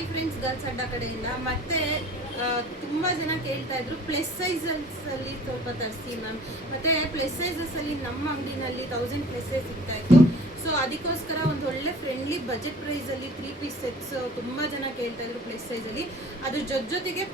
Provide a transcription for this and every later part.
Hi friends, girls ಅಡ್ಡ ಕಡೆಯಿಂದ ಮತ್ತೆ ತುಂಬ ಜನ ಕೇಳ್ತಾ ಇದ್ರು ಪ್ಲಸ್ ಸೈಜಲ್ಲಿ ಸ್ವಲ್ಪ ತರಿಸಿ ಮ್ಯಾಮ್. ಮತ್ತು ಪ್ಲಸ್ ಸೈಜಸಲ್ಲಿ ನಮ್ಮ ಅಂಗಡಿನಲ್ಲಿ 1000 ಪ್ಲಸ್ಸೇ ಸಿಗ್ತಾ ಇತ್ತು. ಸೊ ಅದಕ್ಕೋಸ್ಕರ ಒಂದು ಒಳ್ಳೆ ಫ್ರೆಂಡ್ಲಿ ಬಜೆಟ್ ಪ್ರೈಸಲ್ಲಿ 3 ಪೀಸ್ ಸೆಟ್ಸ್ ತುಂಬ ಜನ ಕೇಳ್ತಾ ಇದ್ರು ಪ್ಲಸ್ ಸೈಜಲ್ಲಿ. ಅದ್ರ ಜೊತೆಗೆ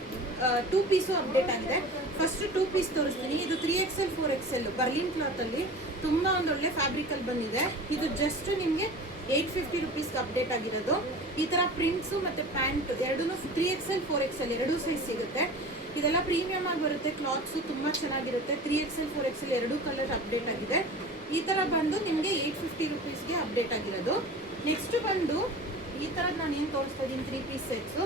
2 ಪೀಸು ಅಪ್ಡೇಟ್ ಆಗಿದೆ. ಫಸ್ಟ್ 2 ಪೀಸ್ ತೋರಿಸ್ತೀನಿ. ಇದು 3XL 4XL ಬರ್ಲಿನ್ ಕ್ಲಾತಲ್ಲಿ ತುಂಬ ಒಂದೊಳ್ಳೆ ಫ್ಯಾಬ್ರಿಕಲ್ಲಿ ಬಂದಿದೆ. ಇದು ಜಸ್ಟ್ ನಿಮಗೆ 850 ರುಪೀಸ್ಗೆ ಅಪ್ಡೇಟ್ ಆಗಿರೋದು. ಈ ಥರ ಪ್ರಿಂಟ್ಸು ಮತ್ತು ಪ್ಯಾಂಟ್ ಎರಡೂ 3XL 4XL ಎರಡೂ ಸೈಜ್ ಸಿಗುತ್ತೆ. ಇದೆಲ್ಲ ಪ್ರೀಮಿಯಮ್ ಆಗಿ ಬರುತ್ತೆ. ಕ್ಲಾತ್ಸು ತುಂಬ ಚೆನ್ನಾಗಿರುತ್ತೆ. 3XL 4XL ಎರಡೂ ಕಲರ್ ಅಪ್ಡೇಟ್ ಆಗಿದೆ. ಈ ಥರ ಬಂದು ನಿಮಗೆ 850 ರುಪೀಸ್ಗೆ ಅಪ್ಡೇಟ್ ಆಗಿರೋದು. ನೆಕ್ಸ್ಟ್ ಬಂದು ಈ ಥರ ನಾನು ಏನು ತೋರಿಸ್ತಾ ಇದ್ದೀನಿ 3 ಪೀಸ್ ಸೆಟ್ಸು.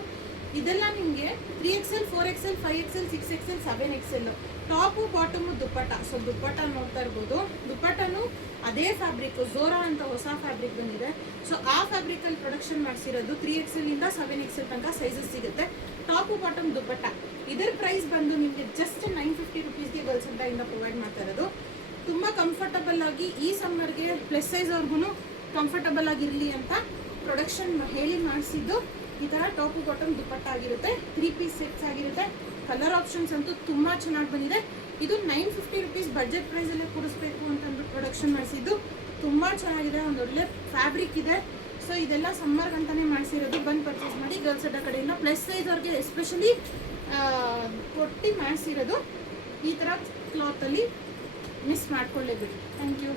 ಇದೆಲ್ಲ ನಿಮಗೆ 3XL 4XL 5XL 6XL 7XL top bottom dupatta. So dupatta ನೋಡ್ತಾ ಇರ್ಬೋದು. ದುಪ್ಪಟ್ಟನು ಅದೇ ಫ್ಯಾಬ್ರಿಕ್ ಝೋರಾ ಅಂತ ಹೊಸ ಫ್ಯಾಬ್ರಿಕ್ ಬಂದಿದೆ. ಸೊ ಆ ಫ್ಯಾಬ್ರಿಕಲ್ಲಿ ಪ್ರೊಡಕ್ಷನ್ ಮಾಡಿಸಿರೋದು 3XL ಇಂದ 7XL ತನಕ ಸೈಜಸ್ ಸಿಗುತ್ತೆ. ಟಾಪು ಬಾಟಮ್ ದುಪ್ಪಟ್ಟ. ಇದರ ಪ್ರೈಸ್ ಬಂದು ನಿಮಗೆ ಜಸ್ಟ್ 950 ರುಪೀಸ್ಗೆ ಗರ್ಲ್ಸ್ ಅಡ್ಡದಿಂದ ಪ್ರೊವೈಡ್ ಮಾಡ್ತಾ ಇರೋದು. ತುಂಬ ಕಂಫರ್ಟಬಲ್ ಆಗಿ ಈ ಸಮ್ಮರ್ಗೆ ಪ್ಲಸ್ ಸೈಜ್ ಅವ್ರಿಗೂ ಕಂಫರ್ಟಬಲ್ ಆಗಿರಲಿ ಅಂತ ಪ್ರೊಡಕ್ಷನ್ ಹೇಳಿ ಮಾಡಿಸಿದ್ದು. ಈ ಥರ ಟಾಪು ಬಾಟಮ್ ದುಪ್ಪಟ್ಟ ಆಗಿರುತ್ತೆ. 3 ಪೀಸ್ ಸೆಟ್ಸ್ ಆಗಿರುತ್ತೆ. ಕಲರ್ ಆಪ್ಷನ್ಸ್ ಅಂತೂ ತುಂಬ ಚೆನ್ನಾಗಿ ಬಂದಿದೆ. ಇದು 950 ರುಪೀಸ್ ಬಡ್ಜೆಟ್ ಪ್ರೈಸಲ್ಲೇ ಕೊಡಿಸ್ಬೇಕು ಅಂತಂದು ಪ್ರೊಡಕ್ಷನ್ ಮಾಡಿಸಿದ್ದು. ತುಂಬ ಚೆನ್ನಾಗಿದೆ. ಒಂದೊಳ್ಳೆ ಫ್ಯಾಬ್ರಿಕ್ ಇದೆ. ಸೊ ಇದೆಲ್ಲ ಸಮ್ಮರ್ಗಂತಲೇ ಮಾಡಿಸಿರೋದು. ಬಂದು ಪರ್ಚೇಸ್ ಮಾಡಿ ಗರ್ಲ್ಸ್ ಅಡ್ಡ ಕಡೆಯಿಂದ. ಪ್ಲಸ್ ಸೈಜ್ ಅವ್ರಿಗೆ ಎಸ್ಪೆಷಲಿ ಕೊಟ್ಟು ಮಾಡಿಸಿರೋದು. ಈ ಥರ ಕ್ಲಾತಲ್ಲಿ ಮಿಸ್ ಮಾಡ್ಕೊಳ್ಳೇಬಿಡಿ. Thank you.